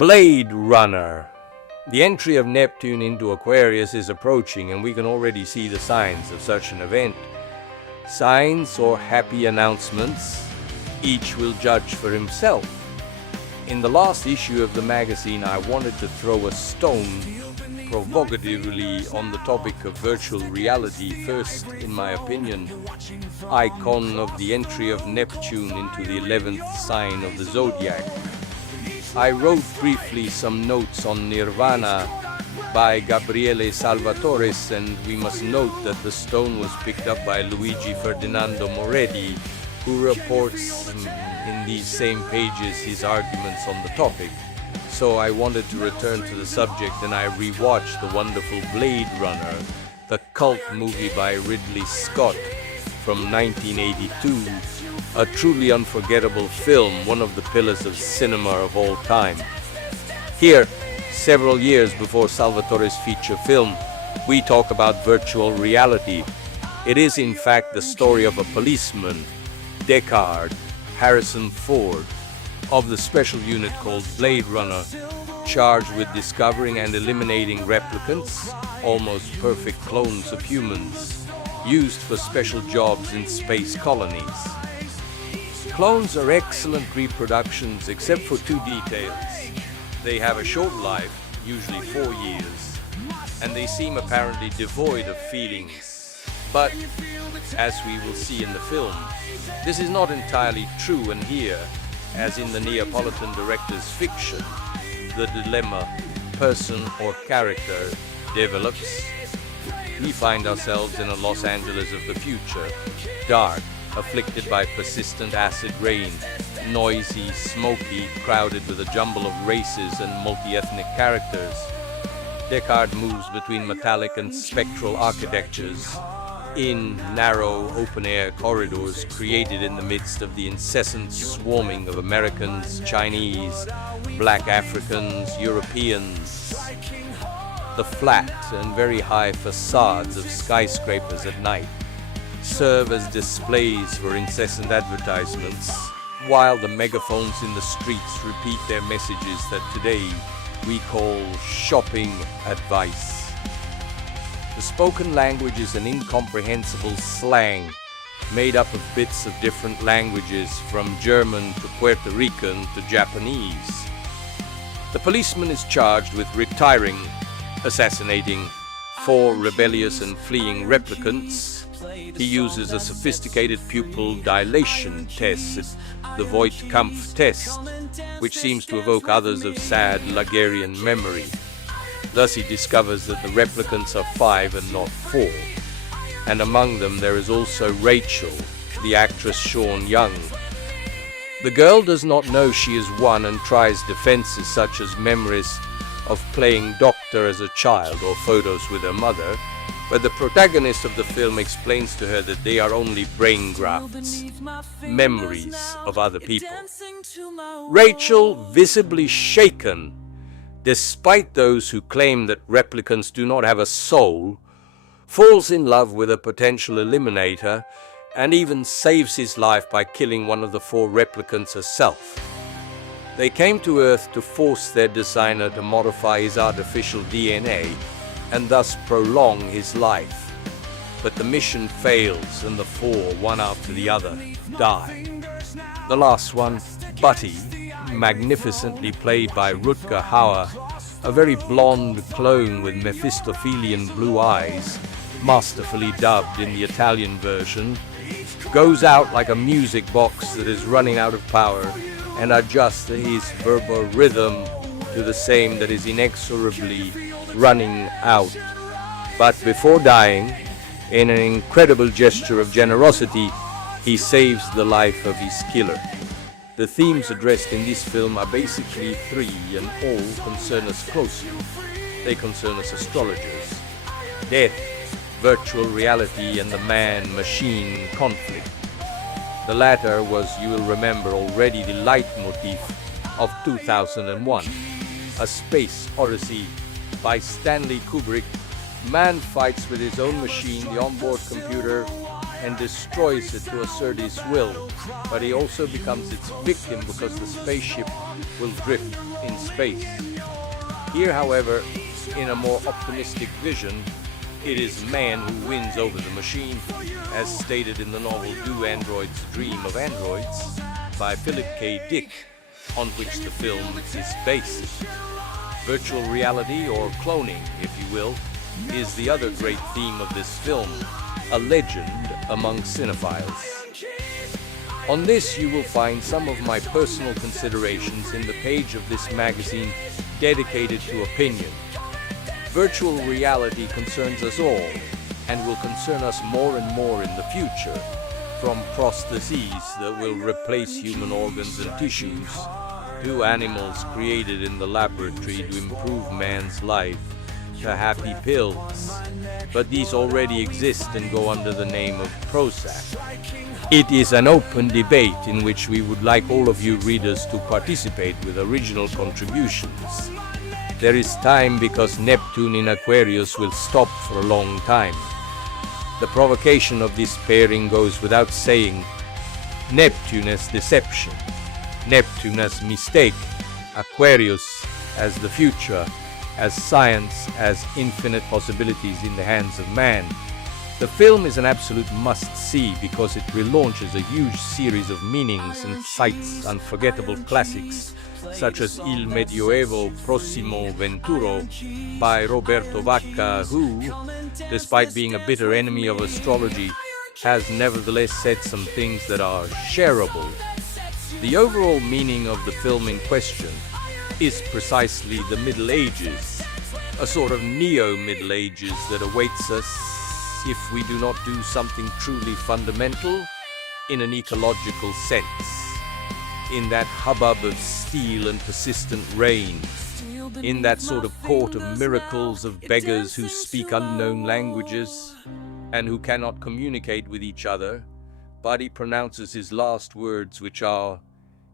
Blade Runner. The entry of Neptune into Aquarius is approaching, and we can already see the signs of such an event. Signs or happy announcements, each will judge for himself. In the last issue of the magazine, I wanted to throw a stone provocatively on the topic of virtual reality. First, in my opinion, icon of the entry of Neptune into the 11th sign of the zodiac. I wrote briefly some notes on Nirvana by Gabriele Salvatores, and we must note that the stone was picked up by Luigi Ferdinando Moretti, who reports in these same pages his arguments on the topic. So I wanted to return to the subject, and I rewatched the wonderful Blade Runner, the cult movie by Ridley Scott from 1982, a truly unforgettable film, one of the pillars of cinema of all time. Here, several years before Salvatore's feature film, we talk about virtual reality. It is in fact the story of a policeman, Deckard Harrison Ford, of the special unit called Blade Runner, charged with discovering and eliminating replicants, almost perfect clones of humans, used for special jobs in space colonies. Clones are excellent reproductions except for two details. They have a short life, usually 4 years, and they seem apparently devoid of feelings. But, as we will see in the film, this is not entirely true, and here, as in the Neapolitan director's fiction, the dilemma, person or character, develops. We find ourselves in a Los Angeles of the future, dark, afflicted by persistent acid rain, noisy, smoky, crowded with a jumble of races and multi-ethnic characters. Deckard moves between metallic and spectral architectures, in narrow, open-air corridors created in the midst of the incessant swarming of Americans, Chinese, Black Africans, Europeans. The flat and very high facades of skyscrapers at night serve as displays for incessant advertisements, while the megaphones in the streets repeat their messages that today we call shopping advice. The spoken language is an incomprehensible slang made up of bits of different languages, from German to Puerto Rican to Japanese. The policeman is charged with assassinating 4 rebellious and fleeing replicants. He uses a sophisticated pupil dilation test, the Voigt-Kampff test, which seems to evoke others of sad Lagerian memory. Thus he discovers that the replicants are 5 and not 4. And among them there is also Rachel, the actress Sean Young. The girl does not know she is one and tries defenses such as memories of playing doctor as a child or photos with her mother, but the protagonist of the film explains to her that they are only brain grafts, memories of other people. Rachel, visibly shaken, despite those who claim that replicants do not have a soul, falls in love with a potential eliminator and even saves his life by killing one of the 4 replicants herself. They came to Earth to force their designer to modify his artificial DNA and thus prolong his life. But the mission fails and the 4, one after the other, die. The last one, Buddy, magnificently played by Rutger Hauer, a very blonde clone with Mephistophelian blue eyes, masterfully dubbed in the Italian version, goes out like a music box that is running out of power and adjusts his verbal rhythm to the same that is inexorably running out. But before dying, in an incredible gesture of generosity, he saves the life of his killer. The themes addressed in this film are basically 3, and all concern us closely. They concern us astrologers: death, virtual reality, and the man-machine conflict. The latter was, you will remember already, the leitmotif of 2001, A Space Odyssey by Stanley Kubrick. Man fights with his own machine, the onboard computer, and destroys it to assert his will, but he also becomes its victim because the spaceship will drift in space. Here, however, in a more optimistic vision, it is man who wins over the machine, as stated in the novel Do Androids Dream of Androids by Philip K. Dick, on which the film is based. Virtual reality, or cloning, if you will, is the other great theme of this film, a legend among cinephiles. On this you will find some of my personal considerations in the page of this magazine dedicated to opinion. Virtual reality concerns us all, and will concern us more and more in the future, from prostheses that will replace human organs and tissues, to animals created in the laboratory to improve man's life, to happy pills. But these already exist and go under the name of Prozac. It is an open debate in which we would like all of you readers to participate with original contributions. There is time because Neptune in Aquarius will stop for a long time. The provocation of this pairing goes without saying. Neptune as deception, Neptune as mistake, Aquarius as the future, as science, as infinite possibilities in the hands of man. The film is an absolute must-see because it relaunches a huge series of meanings and cites unforgettable classics such as Il Medioevo Prossimo Venturo by Roberto Vacca, who, despite being a bitter enemy of astrology, has nevertheless said some things that are shareable. The overall meaning of the film in question is precisely the Middle Ages, a sort of neo-Middle Ages that awaits us if we do not do something truly fundamental in an ecological sense. In that hubbub of steel and persistent rain, in that sort of court of miracles of beggars who speak unknown languages and who cannot communicate with each other, but he pronounces his last words, which are,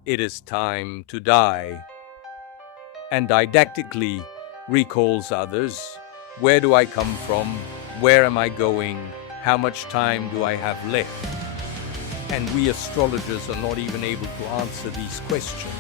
"It is time to die," and didactically recalls others. Where do I come from? Where am I going? How much time do I have left? And we astrologers are not even able to answer these questions.